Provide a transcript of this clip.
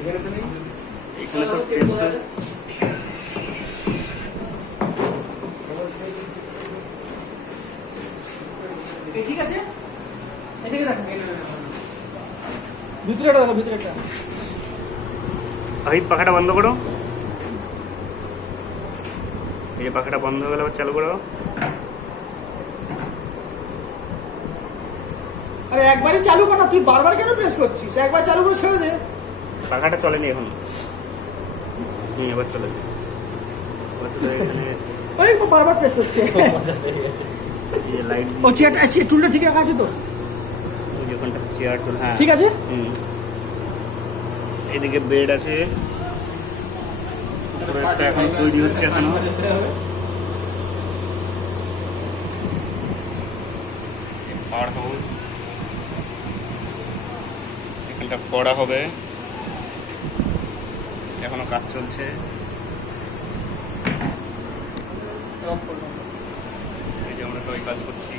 এখানে তো ঠিক আছে, এদিকে দেখো, ভিতরেটা দেখো, ভিতরেটা। এই পাখাটা বন্ধ করো, এই পাখাটা বন্ধ হয়ে গেলে আবার চালু করো। আরে একবারই চালু কর না, তুই বারবার কেন প্রেস করছিস? একবার চালু করে ছেড়ে দে। পাখাটা চলেনি এখন। এবার চলে। এখানে ওই বারবার প্রেস করছে। লাইট ও চেয়ারটা আছে, টুলটা ঠিক আছে তো? ওখানটা চেয়ার টুল, হ্যাঁ ঠিক আছে। এইদিকে বেড আছে, পুরো একটা এখন তৈরি হচ্ছে এখনো। পাওয়ার হাউস, এখানটা পড়া হবে, এখনো কাজ চলছে। এই যে আমরা সবাই কাজ করছি।